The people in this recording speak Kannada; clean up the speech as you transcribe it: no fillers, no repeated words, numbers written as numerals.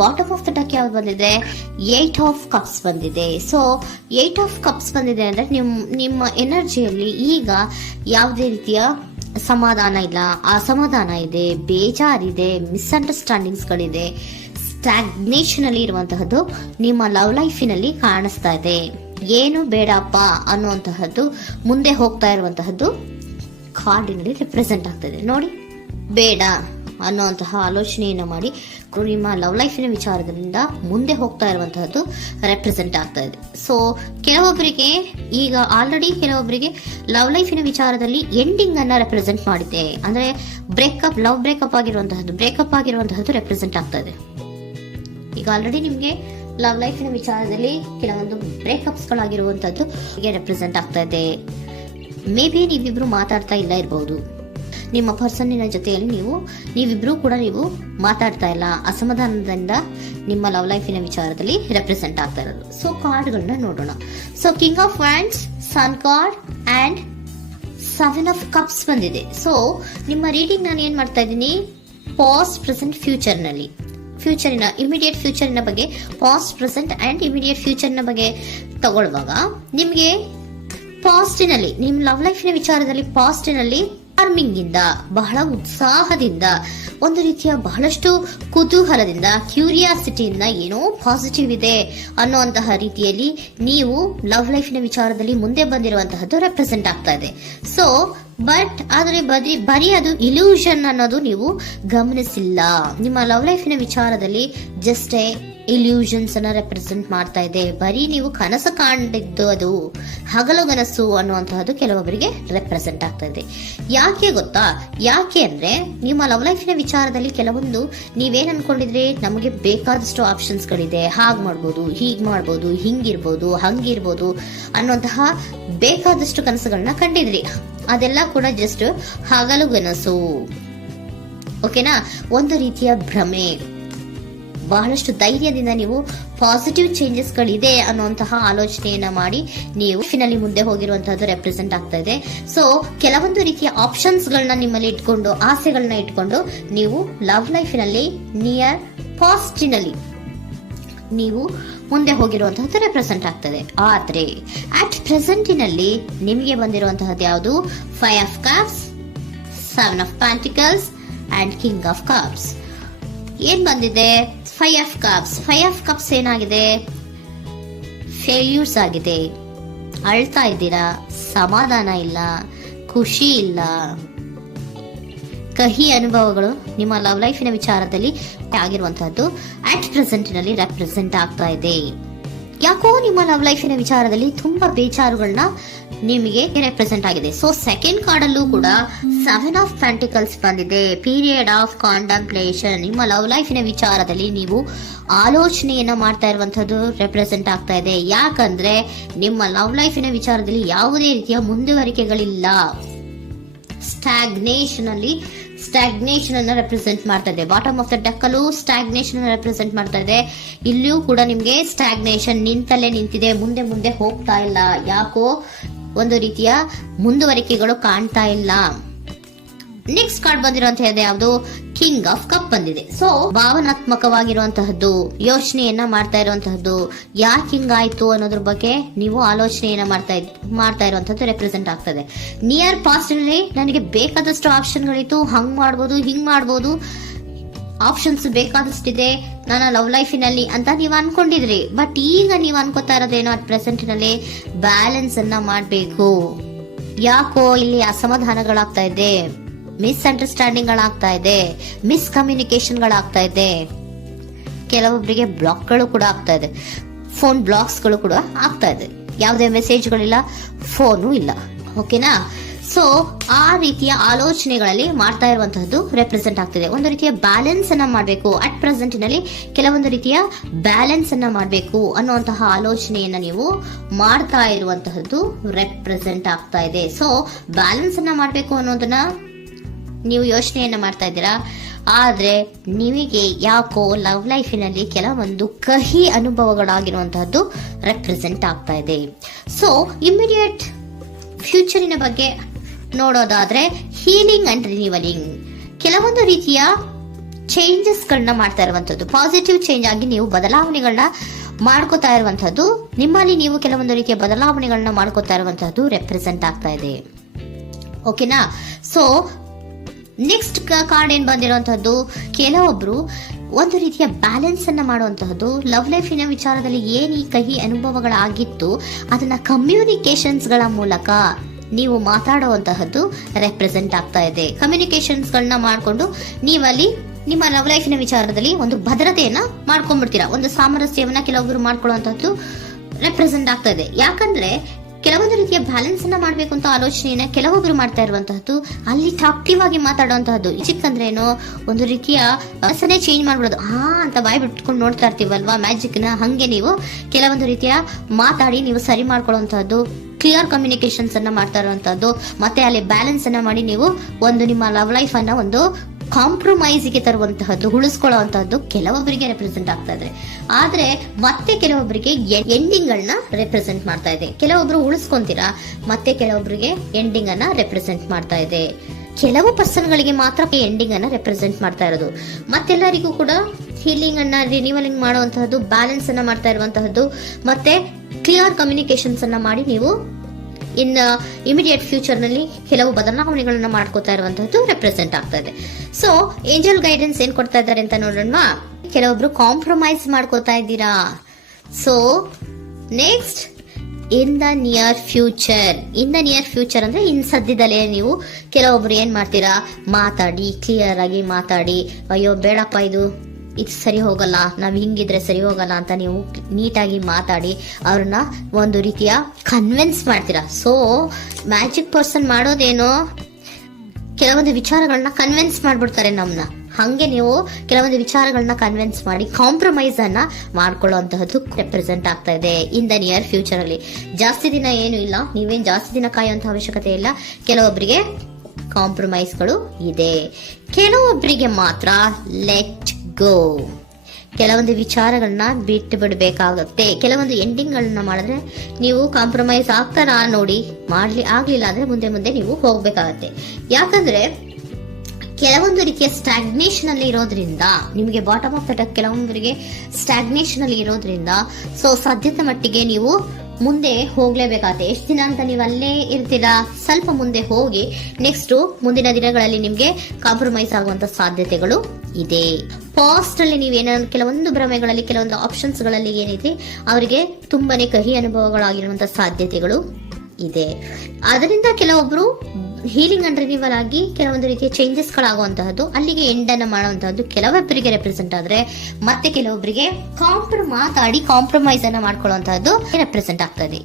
ಬಾಟಮ್ ಆಫ್ ದ ಡಕ್ ಯಾವ್ದು ಬಂದಿದೆ, 8 ಆಫ್ ಕಪ್ಸ್ ಬಂದಿದೆ. ಸೊ 8 ಆಫ್ ಕಪ್ಸ್ ಬಂದಿದೆ ಅಂದ್ರೆ ನಿಮ್ಮ ಎನರ್ಜಿಯಲ್ಲಿ ಈಗ ಯಾವುದೇ ರೀತಿಯ ಸಮಾಧಾನ ಇಲ್ಲ, ಅಸಮಾಧಾನ ಇದೆ, ಬೇಜಾರಿದೆ, ಮಿಸ್ಅಂಡರ್ಸ್ಟ್ಯಾಂಡಿಂಗ್ಸ್ ಗಳಿದೆ, ಸ್ಟಾಗ್ನೇಷನ್ ಅಲ್ಲಿ ಇರುವಂತಹದ್ದು ನಿಮ್ಮ ಲವ್ ಲೈಫಿನಲ್ಲಿ ಕಾಣಿಸ್ತಾ ಇದೆ. ಏನು ಬೇಡಪ್ಪ ಅನ್ನುವಂತಹದ್ದು ಮುಂದೆ ಹೋಗ್ತಾ ಇರುವಂತಹದ್ದು ಕಾರ್ಡಿನಲ್ಲಿ ರೆಪ್ರೆಸೆಂಟ್ ಆಗ್ತದೆ. ನೋಡಿ, ಬೇಡ ಅನ್ನುವಂತಹ ಆಲೋಚನೆಯನ್ನು ಮಾಡಿ ನಿಮ್ಮ ಲವ್ ಲೈಫಿನ ವಿಚಾರದಿಂದ ಮುಂದೆ ಹೋಗ್ತಾ ಇರುವಂತಹದ್ದು ರೆಪ್ರೆಸೆಂಟ್ ಆಗ್ತಾ ಇದೆ. ಸೊ ಕೆಲವೊಬ್ಬರಿಗೆ ಈಗ ಆಲ್ರೆಡಿ ಕೆಲವೊಬ್ಬರಿಗೆ ಲವ್ ಲೈಫಿನ ವಿಚಾರದಲ್ಲಿ ಎಂಡಿಂಗ್ ಅನ್ನ ರೆಪ್ರೆಸೆಂಟ್ ಮಾಡಿದೆ. ಅಂದ್ರೆ ಲವ್ ಬ್ರೇಕಪ್ ಆಗಿರುವಂತಹದ್ದು ರೆಪ್ರೆಸೆಂಟ್ ಆಗ್ತಾ ಇದೆ. ಈಗ ಆಲ್ರೆಡಿ ನಿಮ್ಗೆ ಲವ್ ಲೈಫಿನ ವಿಚಾರದಲ್ಲಿ ಕೆಲವೊಂದು ಬ್ರೇಕಪ್ಸ್ ಗಳಾಗಿರುವಂತದ್ದು ರೆಪ್ರೆಸೆಂಟ್ ಆಗ್ತಾ ಇದೆ. ಮೇ ಬಿ ನೀವಿಬ್ರು ಮಾತಾಡ್ತಾ ಇಲ್ಲ ಇರಬಹುದು, ನಿಮ್ಮ ಪರ್ಸನ್ನಿನ ಜೊತೆಯಲ್ಲಿ ನೀವಿಬ್ರು ಕೂಡ ಮಾತಾಡ್ತಾ ಇಲ್ಲ, ಅಸಮಾಧಾನದಿಂದ ನಿಮ್ಮ ಲವ್ ಲೈಫಿನ ವಿಚಾರದಲ್ಲಿ ರೆಪ್ರೆಸೆಂಟ್ ಆಗ್ತಾ ಇರೋದು. ಸೊ ಕಾರ್ಡ್ಗಳನ್ನ ನೋಡೋಣ. So king of wands, sun card and 7 of cups ಬಂದಿದೆ. ಸೊ ನಿಮ್ಮ ರೀಡಿಂಗ್ ನಾನು ಏನ್ ಮಾಡ್ತಾ ಇದ್ದೀನಿ, ಪಾಸ್ಟ್, ಪ್ರೆಸೆಂಟ್, ಫ್ಯೂಚರಿನ ಇಮಿಡಿಯೇಟ್ ಫ್ಯೂಚರಿನ ಬಗ್ಗೆ, ಪಾಸ್ಟ್, ಪ್ರೆಸೆಂಟ್ ಅಂಡ್ ಇಮಿಡಿಯೇಟ್ ಫ್ಯೂಚರ್ನ ಬಗ್ಗೆ ತಗೊಳ್ಳುವಾಗ ನಿಮ್ಗೆ ಪಾಸ್ಟಿನಲ್ಲಿ ನಿಮ್ಮ ಲವ್ ಲೈಫಿನ ವಿಚಾರದಲ್ಲಿ ಪಾಸ್ಟಿನಲ್ಲಿ ಚಾರ್ಮಿಂಗ್ ಇಂದ, ಬಹಳ ಉತ್ಸಾಹದಿಂದ, ಒಂದು ರೀತಿಯ ಬಹಳಷ್ಟು ಕುತೂಹಲದಿಂದ, ಕ್ಯೂರಿಯಾಸಿಟಿಯಿಂದ ಏನೋ ಪಾಸಿಟಿವ್ ಇದೆ ಅನ್ನುವಂತಹ ರೀತಿಯಲ್ಲಿ ನೀವು ಲವ್ ಲೈಫಿನ ವಿಚಾರದಲ್ಲಿ ಮುಂದೆ ಬಂದಿರುವಂತಹದ್ದು ರೆಪ್ರೆಸೆಂಟ್ ಆಗ್ತಾ ಇದೆ. ಸೊ ಆದರೆ ಬರೀ ಅದು ಇಲ್ಯೂಷನ್ ಅನ್ನೋದು ನೀವು ಗಮನಿಸಿಲ್ಲ. ನಿಮ್ಮ ಲವ್ ಲೈಫಿನ ವಿಚಾರದಲ್ಲಿ ಜಸ್ಟ್ ಇಲ್ಯೂಷನ್ಸ್ ಅನ್ನ ರೆಪ್ರೆಸೆಂಟ್ ಮಾಡ್ತಾ ಇದೆ. ಬರೀ ನೀವು ಕನಸು ಕಾಣಿದ್ದು ಅದು ಹಗಲುಗನಸು ಅನ್ನುವಂತಹದ್ದು ಕೆಲವೊಬ್ಬರಿಗೆ ರೆಪ್ರೆಸೆಂಟ್ ಆಗ್ತಾ ಇದೆ. ಯಾಕೆ ಗೊತ್ತಾ? ಯಾಕೆ ಅಂದ್ರೆ ನಿಮ್ಮ ಲವ್ ಲೈಫಿನ ವಿಚಾರದಲ್ಲಿ ಕೆಲವೊಂದು ನೀವೇನ್ ಅನ್ಕೊಂಡಿದ್ರಿ, ನಮಗೆ ಬೇಕಾದಷ್ಟು ಆಪ್ಷನ್ಸ್ ಗಳಿದೆ, ಹಾಗ್ ಮಾಡ್ಬೋದು, ಹೀಗ್ ಮಾಡ್ಬೋದು, ಹಿಂಗಿರ್ಬೋದು, ಹಂಗಿರ್ಬೋದು ಅನ್ನುವಂತಹ ಬೇಕಾದಷ್ಟು ಕನಸುಗಳನ್ನ ಕಂಡಿದ್ರಿ. ಅದೆಲ್ಲ ಕೂಡ ಜಸ್ಟ್ ಹಗಲುಗನಸು. ಓಕೆನಾ? ಒಂದು ರೀತಿಯ ಭ್ರಮೆ. ಬಹಳಷ್ಟು ಧೈರ್ಯದಿಂದ ನೀವು ಪಾಸಿಟಿವ್ ಚೇಂಜಸ್ ಗಳಿದೆ ಅನ್ನುವಂತಹ ಆಲೋಚನೆಯನ್ನ ಮಾಡಿ ನೀವು ಫಿನಲ್ಲಿ ಮುಂದೆ ಹೋಗಿರುವಂತಹದ್ದು ರೆಪ್ರೆಸೆಂಟ್ ಆಗ್ತಾ ಇದೆ. ಸೊ ಕೆಲವೊಂದು ರೀತಿಯ ಆಪ್ಷನ್ಸ್ ಗಳನ್ನ ನಿಮ್ಮಲ್ಲಿ ಇಟ್ಕೊಂಡು, ಆಸೆಗಳನ್ನ ಇಟ್ಕೊಂಡು ನೀವು ಲವ್ ಲೈಫಿನಲ್ಲಿ ನಿಯರ್ ಪಾಸ್ಟಿನಲ್ಲಿ ನೀವು ಮುಂದೆ ಹೋಗಿರುವಂತಹದ್ದು ರೆಪ್ರೆಸೆಂಟ್ ಆಗ್ತದೆ. ಆದ್ರೆ ಅಟ್ ಪ್ರೆಸೆಂಟಿನಲ್ಲಿ ನಿಮಗೆ ಬಂದಿರುವಂತಹದ್ದು ಯಾವುದು, 5 of cups, 7 of pentacles and king of cups. ಏನ್ ಬಂದಿದೆ? 5 ಆಫ್ ಕಪ್ಸ್. 5 ಆಫ್ ಕಪ್ಸ್ ಏನಾಗಿದೆ? ಫೇಲ್ಯೂರ್ಸ್ ಆಗಿದೆ, ಅಳ್ತಾ ಇದ್ದೀರಾ, ಸಮಾಧಾನ ಇಲ್ಲ, ಖುಷಿ ಇಲ್ಲ, ಕಹಿ ಅನುಭವಗಳು ನಿಮ್ಮ ಲವ್ ಲೈಫಿನ ವಿಚಾರದಲ್ಲಿ ಆಗಿರುವಂತಹದ್ದು ಅಟ್ ಪ್ರೆಸೆಂಟಿನಲ್ಲಿ ರೆಪ್ರೆಸೆಂಟ್ ಆಗ್ತಾ ಇದೆ. ಯಾಕೋ ನಿಮ್ಮ ಲವ್ ಲೈಫಿನ ವಿಚಾರದಲ್ಲಿ ತುಂಬಾ ಬೇಜಾರುಗಳನ್ನ ನಿಮಗೆ ರೆಪ್ರೆಸೆಂಟ್ ಆಗಿದೆ. ಸೊ ಸೆಕೆಂಡ್ ಕಾರ್ಡ್ ಅಲ್ಲೂ ಕೂಡ 7 ಆಫ್ ಪ್ಯಾಂಟಿಕಲ್ಸ್ ಬಂದಿದೆ. Period of contemplation. ನಿಮ್ಮ ಲವ್ ಲೈಫಿನ ವಿಚಾರದಲ್ಲಿ ನೀವು ಆಲೋಚನೆಯನ್ನ ಮಾಡ್ತಾ ಇರುವಂತದ್ದು ರೆಪ್ರೆಸೆಂಟ್ ಆಗ್ತಾ ಇದೆ. ಯಾಕಂದ್ರೆ ನಿಮ್ಮ ಲವ್ ಲೈಫಿನ ವಿಚಾರದಲ್ಲಿ ಯಾವುದೇ ರೀತಿಯ ಮುಂದುವರಿಕೆಗಳಿಲ್ಲ. ಸ್ಟಾಗ್ನೇಷನ್ ಅನ್ನ ರೆಪ್ರೆಸೆಂಟ್ ಮಾಡ್ತಾ ಇದೆ. ಬಾಟಮ್ ಆಫ್ ದ ಡೆಕ್ ಅಲ್ಲೂ ಸ್ಟಾಗ್ನೇಷನ್ ಅನ್ನ ರೆಪ್ರೆಸೆಂಟ್ ಮಾಡ್ತಾ ಇದೆ. ಇಲ್ಲಿಯೂ ಕೂಡ ನಿಮ್ಗೆ ಸ್ಟಾಗ್ನೇಷನ್, ನಿಂತಲ್ಲೇ ನಿಂತಿದೆ, ಮುಂದೆ ಹೋಗ್ತಾ ಇಲ್ಲ. ಯಾಕೋ ಒಂದು ರೀತಿಯ ಮುಂದುವರಿಕೆಗಳು ಕಾಣ್ತಾ ಇಲ್ಲ. ನೆಕ್ಸ್ಟ್ ಕಾರ್ಡ್ ಬಂದಿರುವಂತಹದ್ದು ಯಾವುದು? ಕಿಂಗ್ ಆಫ್ ಕಪ್ ಬಂದಿದೆ. ಸೊ ಭಾವನಾತ್ಮಕವಾಗಿರುವಂತಹದ್ದು, ಯೋಚನೆಯನ್ನ ಮಾಡ್ತಾ ಇರುವಂತಹದ್ದು, ಯಾಕೆ ಹಿಂಗಾಯ್ತು ಅನ್ನೋದ್ರ ಬಗ್ಗೆ ನೀವು ಆಲೋಚನೆಯನ್ನ ಮಾಡ್ತಾ ಇರುವಂತಹದ್ದು ರೆಪ್ರೆಸೆಂಟ್ ಆಗ್ತದೆ. ನಿಯರ್ ಪಾಸ್ಟ್ ನಲ್ಲಿ ನನಗೆ ಬೇಕಾದಷ್ಟು ಆಪ್ಷನ್ ಗಳಿತ್ತು, ಹಂಗ್ ಮಾಡ್ಬೋದು, ಹಿಂಗ್ ಮಾಡ್ಬೋದು, ಆಪ್ಷನ್ಸ್ ಬೇಕಾದಷ್ಟಿದೆ ನನ್ನ ಲವ್ ಲೈಫಿನಲ್ಲಿ ಅಂತ ನೀವು ಅನ್ಕೊಂಡಿದ್ರಿ. ಬಟ್ ಈಗ ನೀವು ಅನ್ಕೋತಾ ಇರೋದೇನೋ ಅಟ್ ಪ್ರೆಸೆಂಟ್ ನಲ್ಲಿ ಬ್ಯಾಲೆನ್ಸ್ ಅನ್ನ ಮಾಡ್ಬೇಕು. ಯಾಕೋ ಇಲ್ಲಿ ಅಸಮಾಧಾನಗಳಾಗ್ತಾ ಇದೆ, ಮಿಸ್ಅಂಡರ್ಸ್ಟ್ಯಾಂಡಿಂಗ್ ಗಳಾಗ್ತಾ ಇದೆ, ಮಿಸ್ಕಮ್ಯುನಿಕೇಶನ್ ಗಳಾಗ್ತಾ ಇದೆ, ಕೆಲವೊಬ್ಬರಿಗೆ ಬ್ಲಾಕ್ಗಳು ಕೂಡ ಆಗ್ತಾ ಇದೆ, ಫೋನ್ ಬ್ಲಾಕ್ಸ್ ಗಳು ಕೂಡ ಆಗ್ತಾ ಇದೆ, ಯಾವುದೇ ಮೆಸೇಜ್ಗಳಿಲ್ಲ, ಫೋನು ಇಲ್ಲ. ಓಕೆನಾ? ಸೊ ಆ ರೀತಿಯ ಆಲೋಚನೆಗಳಲ್ಲಿ ಮಾಡ್ತಾ ಇರುವಂತಹದ್ದು ರೆಪ್ರೆಸೆಂಟ್ ಆಗ್ತಿದೆ. ಒಂದು ರೀತಿಯ ಬ್ಯಾಲೆನ್ಸ್ ಅನ್ನ ಮಾಡಬೇಕು, ಅಟ್ ಪ್ರೆಸೆಂಟ್ ನಲ್ಲಿ ಕೆಲವೊಂದು ರೀತಿಯ ಬ್ಯಾಲೆನ್ಸ್ ಅನ್ನ ಮಾಡಬೇಕು ಅನ್ನುವಂತಹ ಆಲೋಚನೆಯನ್ನ ನೀವು ಮಾಡ್ತಾ ಇರುವಂತಹದ್ದು ರೆಪ್ರೆಸೆಂಟ್ ಆಗ್ತಾ ಇದೆ. ಸೊ ಬ್ಯಾಲೆನ್ಸ್ ಅನ್ನ ಮಾಡಬೇಕು ಅನ್ನೋದನ್ನ ನೀವು ಯೋಚನೆಯನ್ನ ಮಾಡ್ತಾ ಇದ್ದೀರಾ. ಆದ್ರೆ ನಿಮಗೆ ಯಾಕೋ ಲವ್ ಲೈಫಿನಲ್ಲಿ ಕೆಲವೊಂದು ಕಹಿ ಅನುಭವಗಳಾಗಿರುವಂತಹದ್ದು ರೆಪ್ರೆಸೆಂಟ್ ಆಗ್ತಾ ಇದೆ. ಸೊ ಇಮಿಡಿಯೇಟ್ ಫ್ಯೂಚರಿನ ಬಗ್ಗೆ ನೋಡೋದಾದ್ರೆ ಹೀಲಿಂಗ್ ಅಂಡ್ ರಿನಿವಲಿಂಗ್, ಕೆಲವೊಂದು ರೀತಿಯ ಚೇಂಜಸ್ ಗಳನ್ನ ಮಾಡ್ತಾ ಇರುವಂತದ್ದು, ಪಾಸಿಟಿವ್ ಚೇಂಜ್ ಆಗಿ ನೀವು ಬದಲಾವಣೆಗಳನ್ನ ಮಾಡ್ಕೋತಾ ಇರುವಂತದ್ದು, ನಿಮ್ಮಲ್ಲಿ ನೀವು ಕೆಲವೊಂದು ರೀತಿಯ ಬದಲಾವಣೆಗಳನ್ನ ಮಾಡ್ಕೋತಾ ಇರುವಂತದ್ದು ರೆಪ್ರೆಸೆಂಟ್ ಆಗ್ತಾ ಇದೆ. ಓಕೆನಾ? ಸೊ ನೆಕ್ಸ್ಟ್ ಕಾರ್ಡ್ ಏನ್ ಬಂದಿರುವಂತದ್ದು, ಕೆಲವೊಬ್ರು ಒಂದು ರೀತಿಯ ಬ್ಯಾಲೆನ್ಸ್ ಅನ್ನ ಮಾಡುವಂತಹದ್ದು, ಲವ್ ಲೈಫಿನ ವಿಚಾರದಲ್ಲಿ ಏನ್ ಈ ಕಹಿ ಅನುಭವಗಳಾಗಿತ್ತು ಅದನ್ನ ಕಮ್ಯುನಿಕೇಶನ್ಸ್ ಗಳ ಮೂಲಕ ನೀವು ಮಾತಾಡುವಂತಹದ್ದು ರೆಪ್ರೆಸೆಂಟ್ ಆಗ್ತಾ ಇದೆ. ಕಮ್ಯುನಿಕೇಶನ್ಸ್ ಗಳನ್ನ ಮಾಡ್ಕೊಂಡು ನೀವಲ್ಲಿ ನಿಮ್ಮ ಲವ್ ಲೈಫಿನ ವಿಚಾರದಲ್ಲಿ ಒಂದು ಭದ್ರತೆಯನ್ನ ಮಾಡ್ಕೊಂಡ್ಬಿಡ್ತೀರಾ, ಒಂದು ಸಾಮರಸ್ಯವನ್ನ ಕೆಲವೊಬ್ರು ಮಾಡ್ಕೊಳ್ಳುವಂತಹದ್ದು ರೆಪ್ರೆಸೆಂಟ್ ಆಗ್ತಾ ಇದೆ. ಯಾಕಂದ್ರೆ ಕೆಲವೊಂದು ರೀತಿಯ ಬ್ಯಾಲೆನ್ಸ್ ಅನ್ನ ಮಾಡ್ಬೇಕು ಅಂತ ಆಲೋಚನೆಯನ್ನ ಕೆಲವೊಬ್ರು ಮಾಡ್ತಾ ಇರುವಂತಹದ್ದು, ಅಲ್ಲಿ ಟಾಕ್ಟಿವ್ ಆಗಿ ಮಾತಾಡುವಂತಹದ್ದು. ಚಿಕ್ಕಂದ್ರೆ ಏನೋ ಒಂದು ರೀತಿಯ ಹೆಸರೇ ಚೇಂಜ್ ಮಾಡ್ಬಿಡೋದು, ಅಂತ ಬಾಯಿ ಬಿಟ್ಕೊಂಡು ನೋಡ್ತಾ ಇರ್ತೀವಲ್ವಾ ಮ್ಯಾಜಿಕ್ ನ, ಹಂಗೆ ನೀವು ಕೆಲವೊಂದು ರೀತಿಯ ಮಾತಾಡಿ ನೀವು ಸರಿ ಮಾಡ್ಕೊಳ್ಳುವಂತಹದ್ದು, ಕ್ಲಿಯರ್ ಕಮ್ಯುನಿಕೇಶನ್ಸ್ ಅನ್ನ ಮಾಡ್ತಾ ಇರುವಂತಹದ್ದು, ಮತ್ತೆ ಅಲ್ಲಿ ಬ್ಯಾಲೆನ್ಸ್ ಅನ್ನ ಮಾಡಿ ನೀವು ಒಂದು ನಿಮ್ಮ ಲವ್ ಲೈಫ್ ಅನ್ನ ಒಂದು ಕಾಂಪ್ರಮೈಸ್ಗೆ ತರುವಂತಹದ್ದು, ಉಳಿಸ್ಕೊಳ್ಳುವಂತಹದ್ದು ಕೆಲವೊಬ್ಬರಿಗೆ ರೆಪ್ರೆಸೆಂಟ್ ಆಗ್ತಾ ಇದೆ. ಆದ್ರೆ ಮತ್ತೆ ಕೆಲವೊಬ್ಬರಿಗೆ ಎಂಡಿಂಗ್ ಗಳನ್ನ ರೆಪ್ರೆಸೆಂಟ್ ಮಾಡ್ತಾ ಇದೆ. ಕೆಲವೊಬ್ರು ಉಳಿಸ್ಕೊಂತೀರಾ, ಮತ್ತೆ ಕೆಲವೊಬ್ಬರಿಗೆ ಎಂಡಿಂಗ್ ಅನ್ನ ರೆಪ್ರೆಸೆಂಟ್ ಮಾಡ್ತಾ ಇದೆ. ಕೆಲವು ಪರ್ಸನ್ ಗಳಿಗೆ ಮಾತ್ರ ಎಂಡಿಂಗ್ ಅನ್ನ ರೆಪ್ರೆಸೆಂಟ್ ಮಾಡ್ತಾ ಇರೋದು, ಮತ್ತೆಲ್ಲರಿಗೂ ಕೂಡ ಹೀಲಿಂಗ್ ಅನ್ನ ರಿನಿವಲಿಂಗ್ ಮಾಡುವಂತಹದ್ದು, ಬ್ಯಾಲೆನ್ಸ್ ಅನ್ನ ಮಾಡ್ತಾ ಇರುವಂತಹದ್ದು, ಮತ್ತೆ ಕ್ಲಿಯರ್ ಕಮ್ಯುನಿಕೇಶನ್ಸ್ ಅನ್ನ ಮಾಡಿ ನೀವು ಇನ್ ಇಮಿಡಿಯೇಟ್ ಫ್ಯೂಚರ್ ನಲ್ಲಿ ಕೆಲವು ಬದಲಾವಣೆಗಳನ್ನ ಮಾಡ್ಕೋತಾ ಇರುವಂತಹದ್ದು ರೆಪ್ರೆಸೆಂಟ್ ಆಗ್ತಾ ಇದೆ. ಸೊ ಏಂಜಲ್ ಗೈಡೆನ್ಸ್ ಏನ್ ಕೊಡ್ತಾ ಇದ್ದಾರೆ ಅಂತ ನೋಡೋಣ. ಕೆಲವೊಬ್ರು ಕಾಂಪ್ರಮೈಸ್ ಮಾಡ್ಕೋತಾ ಇದ್ದೀರಾ. So next, in the near future ಅಂದ್ರೆ ಇನ್ ಸದ್ಯದಲ್ಲೇ ನೀವು ಕೆಲವೊಬ್ರು ಏನ್ ಮಾಡ್ತೀರಾ, ಮಾತಾಡಿ ಕ್ಲಿಯರ್ ಆಗಿ ಮಾತಾಡಿ, ಅಯ್ಯೋ ಬೇಡಪ್ಪ ಇದು ಸರಿ ಹೋಗಲ್ಲ, ನಾವ್ ಹಿಂಗಿದ್ರೆ ಸರಿ ಹೋಗಲ್ಲ ಅಂತ ನೀವು ನೀಟಾಗಿ ಮಾತಾಡಿ ಅವ್ರನ್ನ ಒಂದು ರೀತಿಯ ಕನ್ವಿನ್ಸ್ ಮಾಡ್ತೀರಾ. ಸೊ ಮ್ಯಾಜಿಕ್ ಪರ್ಸನ್ ಮಾಡೋದೇನೋ ಕೆಲವೊಂದು ವಿಚಾರಗಳನ್ನ ಕನ್ವಿನ್ಸ್ ಮಾಡ್ಬಿಡ್ತಾರೆ ನಮ್ನ, ಹಂಗೆ ನೀವು ಕೆಲವೊಂದು ವಿಚಾರಗಳನ್ನ ಕನ್ವಿನ್ಸ್ ಮಾಡಿ ಕಾಂಪ್ರಮೈಸ್ ಅನ್ನ ಮಾಡ್ಕೊಳ್ಳುವಂತಹದ್ದು ರೆಪ್ರೆಸೆಂಟ್ ಆಗ್ತಾ ಇದೆ ಇನ್ ದ ನಿಯರ್ ಫ್ಯೂಚರ್ ಅಲ್ಲಿ. ಜಾಸ್ತಿ ದಿನ ಏನು ಇಲ್ಲ, ನೀವೇನ್ ಜಾಸ್ತಿ ದಿನ ಕಾಯುವಂತ ಅವಶ್ಯಕತೆ ಇಲ್ಲ. ಕೆಲವೊಬ್ಬರಿಗೆ ಕಾಂಪ್ರಮೈಸ್ಗಳು ಇದೆ, ಕೆಲವೊಬ್ಬರಿಗೆ ಮಾತ್ರ ಲೆಟ್ ಗೋ. ಕೆಲವೊಂದು ವಿಚಾರಗಳನ್ನ ಬಿಟ್ಟು ಬಿಡಬೇಕಾಗುತ್ತೆ. ಕೆಲವೊಂದು ಎಂಡಿಂಗ್ ಗಳನ್ನ ಮಾಡಿದ್ರೆ ನೀವು ಕಾಂಪ್ರಮೈಸ್ ಆಗ್ತಾರಾ ನೋಡಿ, ಆಗ್ಲಿಲ್ಲ ಅಂದ್ರೆ ಮುಂದೆ ನೀವು ಹೋಗ್ಬೇಕಾಗತ್ತೆ. ಯಾಕಂದ್ರೆ ಕೆಲವೊಂದು ರೀತಿಯ ಸ್ಟಾಗ್ನೇಷನ್ ಅಲ್ಲಿ ಇರೋದ್ರಿಂದ, ನಿಮಗೆ ಬಾಟಮ್ ಆಫ್ ದ ಡೆಕ್ ಕೆಲವೊಬ್ಬರಿಗೆ ಸ್ಟಾಗ್ನೇಷನ್ ಅಲ್ಲಿ ಇರೋದ್ರಿಂದ, ಸೊ ಸಾಧ್ಯತೆ ಮಟ್ಟಿಗೆ ನೀವು ಮುಂದೆ ಹೋಗ್ಲೇಬೇಕಾಗತ್ತೆ. ಎಷ್ಟು ದಿನ ಅಂತ ನೀವು ಅಲ್ಲೇ ಇರ್ತೀರಾ, ಸ್ವಲ್ಪ ಮುಂದೆ ಹೋಗಿ ನೆಕ್ಸ್ಟ್ ಮುಂದಿನ ದಿನಗಳಲ್ಲಿ ನಿಮ್ಗೆ ಕಾಂಪ್ರಮೈಸ್ ಆಗುವಂತ ಸಾಧ್ಯತೆಗಳು ಇದೆ. ಪಾಸ್ಟ್ ಅಲ್ಲಿ ನೀವೇನಾದ್ರು ಕೆಲವೊಂದು ಭ್ರಮೆಗಳಲ್ಲಿ, ಕೆಲವೊಂದು ಆಪ್ಷನ್ಸ್ ಗಳಲ್ಲಿ ಏನಿದೆ ಅವರಿಗೆ ತುಂಬಾನೇ ಕಹಿ ಅನುಭವಗಳಾಗಿರುವಂತಹ ಸಾಧ್ಯತೆಗಳು ಇದೆ. ಅದರಿಂದ ಕೆಲವೊಬ್ರು ಹೀಲಿಂಗ್ ಅಂಡ್ ರಿನಿವಲ್ ಆಗಿ ಕೆಲವೊಂದು ರೀತಿಯ ಚೇಂಜಸ್ ಗಳಾಗುವಂತಹದ್ದು, ಅಲ್ಲಿಗೆ ಎಂಡ್ ಅನ್ನ ಮಾಡುವಂತಹದ್ದು ಕೆಲವೊಬ್ಬರಿಗೆ ರೆಪ್ರೆಸೆಂಟ್ ಆದ್ರೆ, ಮತ್ತೆ ಕೆಲವೊಬ್ಬರಿಗೆ ಮಾತಾಡಿ ಕಾಂಪ್ರಮೈಸ್ ಅನ್ನ ಮಾಡ್ಕೊಳ್ಳುವಂತಹದ್ದು ರೆಪ್ರೆಸೆಂಟ್ ಆಗ್ತದೆ.